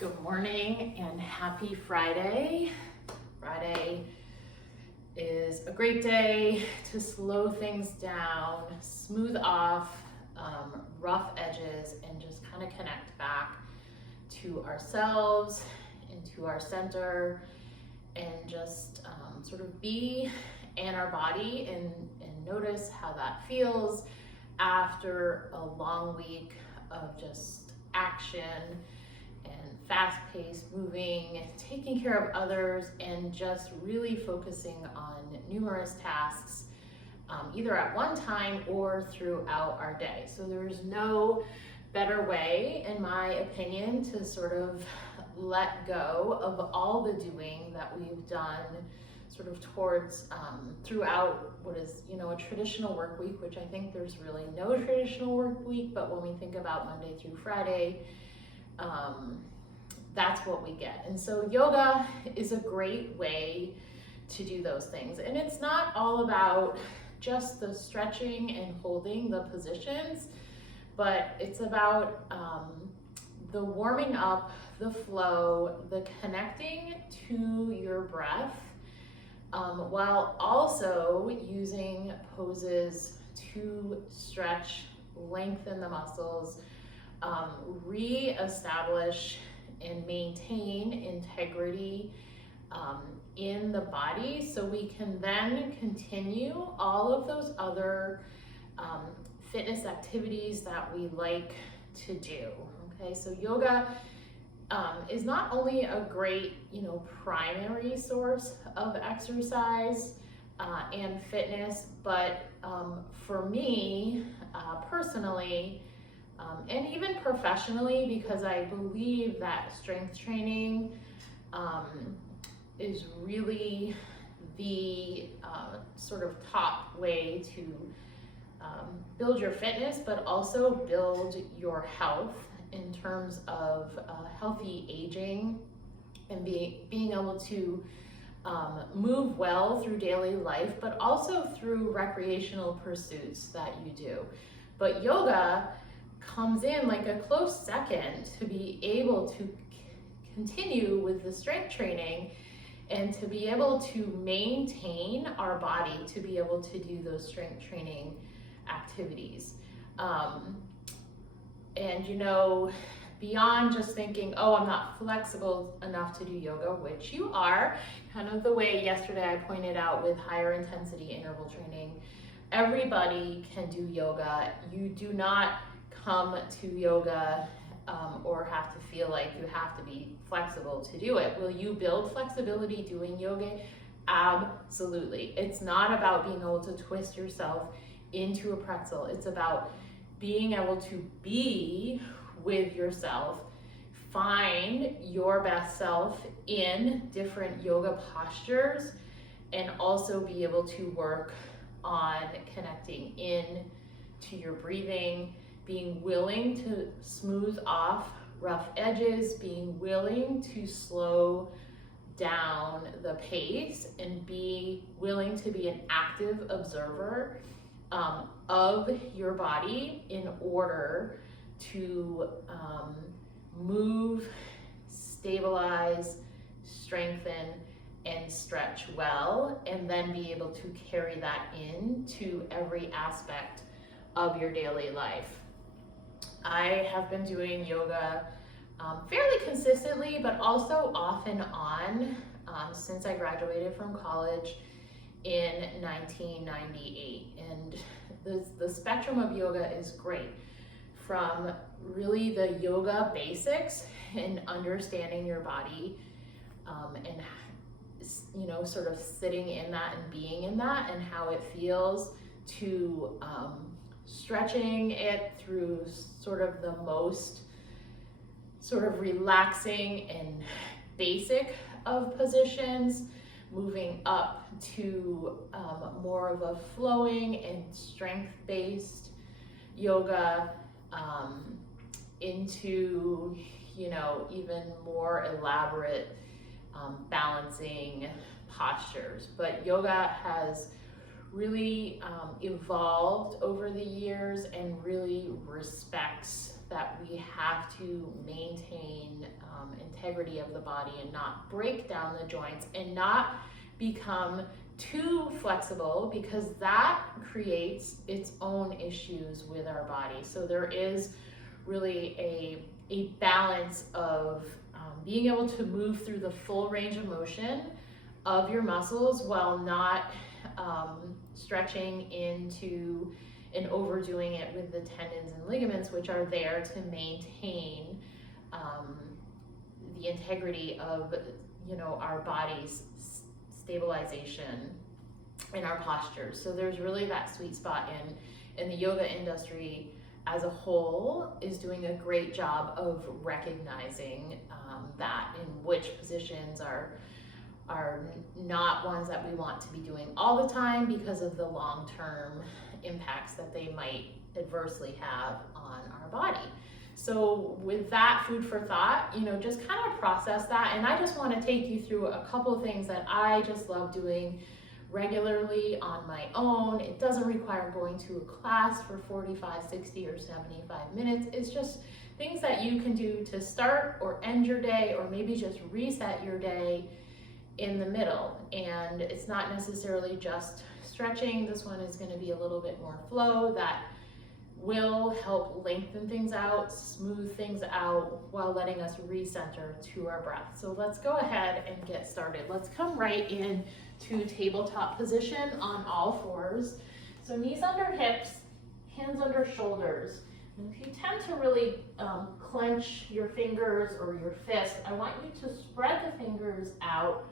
Good morning and happy Friday. Friday is a great day to slow things down, smooth off rough edges, and just kind of connect back to ourselves, into our center, and just sort of be in our body and notice how that feels after a long week of just action and fast-paced moving, taking care of others, and just really focusing on numerous tasks, either at one time or throughout our day. So there's no better way, in my opinion, to sort of let go of all the doing that we've done sort of towards throughout what is, a traditional work week, which I think there's really no traditional work week, but when we think about Monday through Friday, that's what we get. And so yoga is a great way to do those things. And it's not all about just the stretching and holding the positions, but it's about the warming up, the flow, the connecting to your breath, while also using poses to stretch, lengthen the muscles, re-establish and maintain integrity in the body, so we can then continue all of those other fitness activities that we like to do. Okay, so yoga is not only a great, primary source of exercise and fitness, but for me personally, and even professionally, because I believe that strength training is really the sort of top way to build your fitness, but also build your health in terms of healthy aging and being able to move well through daily life, but also through recreational pursuits that you do. But yoga comes in like a close second to be able to continue with the strength training and to be able to maintain our body to be able to do those strength training activities. And beyond just thinking, oh, I'm not flexible enough to do yoga, which you are, kind of the way yesterday I pointed out with higher intensity interval training, everybody can do yoga. You do not come to yoga or have to feel like you have to be flexible to do it. Will you build flexibility doing yoga? Absolutely. It's not about being able to twist yourself into a pretzel. It's about being able to be with yourself, find your best self in different yoga postures, and also be able to work on connecting in to your breathing, being willing to smooth off rough edges, being willing to slow down the pace, and be willing to be an active observer of your body in order to move, stabilize, strengthen, and stretch well, and then be able to carry that into every aspect of your daily life. I have been doing yoga fairly consistently, but also off and on since I graduated from college in 1998. And the spectrum of yoga is great, from really the yoga basics and understanding your body and sort of sitting in that and being in that and how it feels, to stretching it through sort of the most sort of relaxing and basic of positions, moving up to more of a flowing and strength-based yoga, into even more elaborate balancing postures. But yoga has really evolved over the years and really respects that we have to maintain integrity of the body and not break down the joints and not become too flexible, because that creates its own issues with our body. So there is really a balance of being able to move through the full range of motion of your muscles while not stretching into and overdoing it with the tendons and ligaments, which are there to maintain the integrity of, you know, our body's stabilization and our postures. So there's really that sweet spot in the yoga industry as a whole is doing a great job of recognizing that, in which positions are not ones that we want to be doing all the time because of the long-term impacts that they might adversely have on our body. So with that food for thought, you know, just kind of process that. And I just want to take you through a couple of things that I just love doing regularly on my own. It doesn't require going to a class for 45, 60, or 75 minutes. It's just things that you can do to start or end your day, or maybe just reset your day in the middle. And it's not necessarily just stretching. This one is going to be a little bit more flow that will help lengthen things out, smooth things out, while letting us recenter to our breath. So let's go ahead and get started. Let's come right in to tabletop position on all fours. So knees under hips, hands under shoulders. And if you tend to really clench your fingers or your fist, I want you to spread the fingers out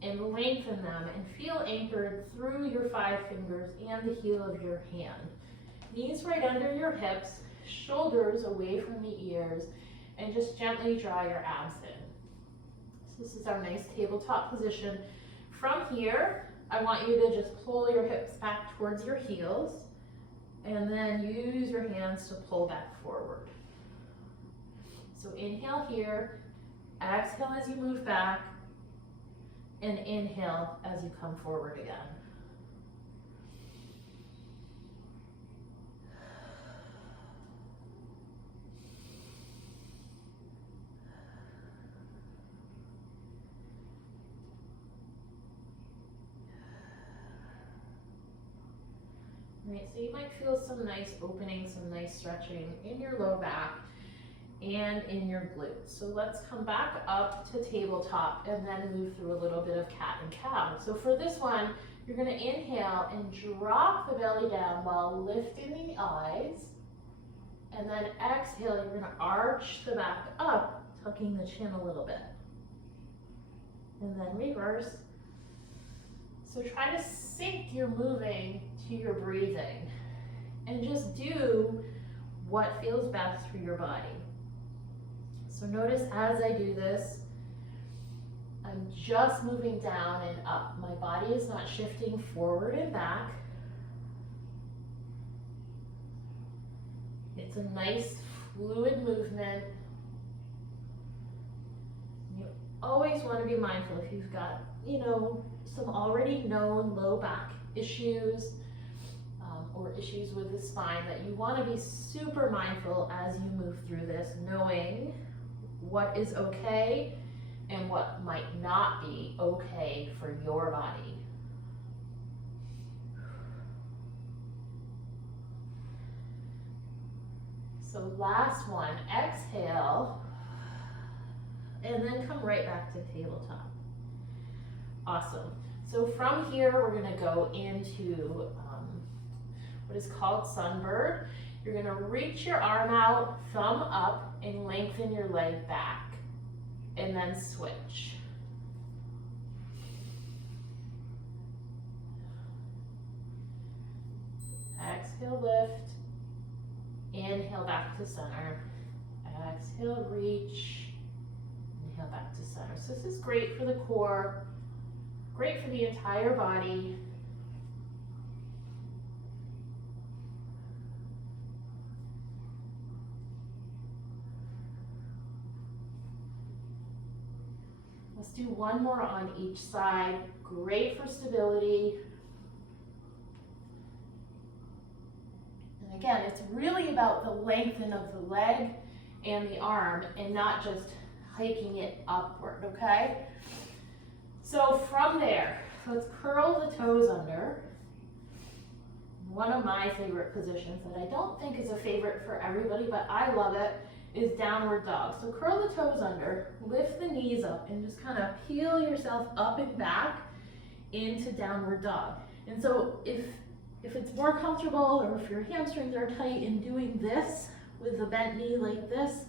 and lengthen them and feel anchored through your 5 fingers and the heel of your hand. Knees right under your hips, shoulders away from the ears, and just gently draw your abs in. So this is our nice tabletop position. From here, I want you to just pull your hips back towards your heels, and then use your hands to pull back forward. So inhale here, exhale as you move back, and inhale as you come forward again. Right, so you might feel some nice opening, some nice stretching in your low back and in your glutes. So let's come back up to tabletop and then move through a little bit of cat and cow. So for this one, you're going to inhale and drop the belly down while lifting the eyes. And then exhale, you're going to arch the back up, tucking the chin a little bit. And then reverse. So try to sync your moving to your breathing and just do what feels best for your body. So notice as I do this, I'm just moving down and up. My body is not shifting forward and back. It's a nice fluid movement. You always want to be mindful if you've got, you know, some already known low back issues or issues with the spine, that you want to be super mindful as you move through this, knowing what is okay and what might not be okay for your body. So last one, exhale, and then come right back to tabletop. Awesome. So from here, we're going to go into what is called sunbird. You're going to reach your arm out, thumb up, and lengthen your leg back, and then switch. Exhale, lift. Inhale back to center. Exhale, reach. Inhale back to center. So this is great for the core, great for the entire body. Let's do one more on each side. Great for stability. again, it's really about the lengthening of the leg and the arm and not just hiking it upward, okay? So from there, let's curl the toes under. One of my favorite positions that I don't think is a favorite for everybody, but I love it, is downward dog. So curl the toes under, lift the knees up, and just kind of peel yourself up and back into downward dog. And so if it's more comfortable, or if your hamstrings are tight, and doing this with a bent knee like this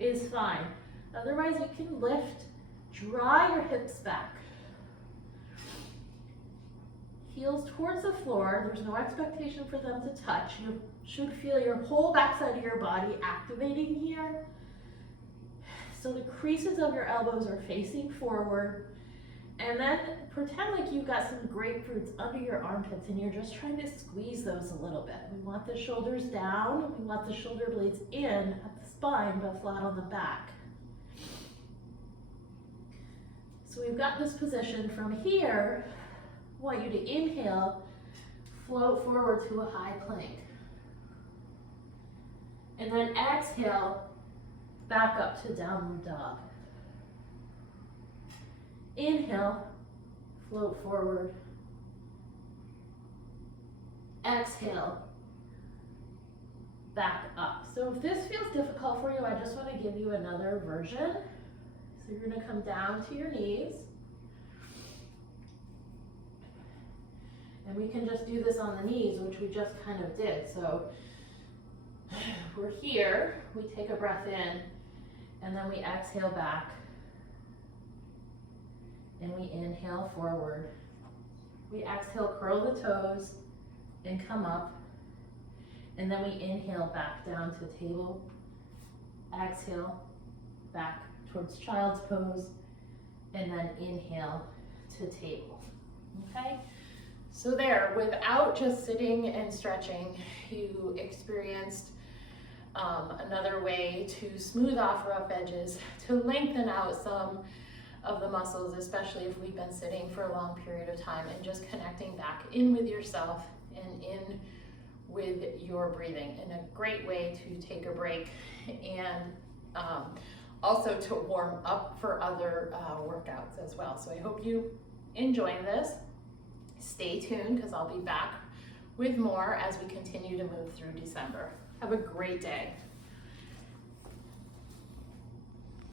is fine. Otherwise, you can lift, draw your hips back. Heels towards the floor. There's no expectation for them to touch. You should feel your whole backside of your body activating here. So the creases of your elbows are facing forward. And then pretend like you've got some grapefruits under your armpits and you're just trying to squeeze those a little bit. We want the shoulders down. We want the shoulder blades in at the spine, but flat on the back. So we've got this position. From here, I want you to inhale, float forward to a high plank. And then exhale, back up to downward dog. Inhale, float forward. Exhale, back up. So if this feels difficult for you, I just want to give you another version. So you're going to come down to your knees. And we can just do this on the knees, which we just kind of did. So we're here, we take a breath in, and then we exhale back. And we inhale forward. We exhale, curl the toes, and come up. And then we inhale back down to table. Exhale, back towards child's pose. And then inhale to table, okay? So there, without just sitting and stretching, you experienced another way to smooth off rough edges, to lengthen out some of the muscles, especially if we've been sitting for a long period of time, and just connecting back in with yourself and in with your breathing, and a great way to take a break and also to warm up for other workouts as well. So I hope you enjoy this. Stay tuned, because I'll be back with more as we continue to move through December. Have a great day.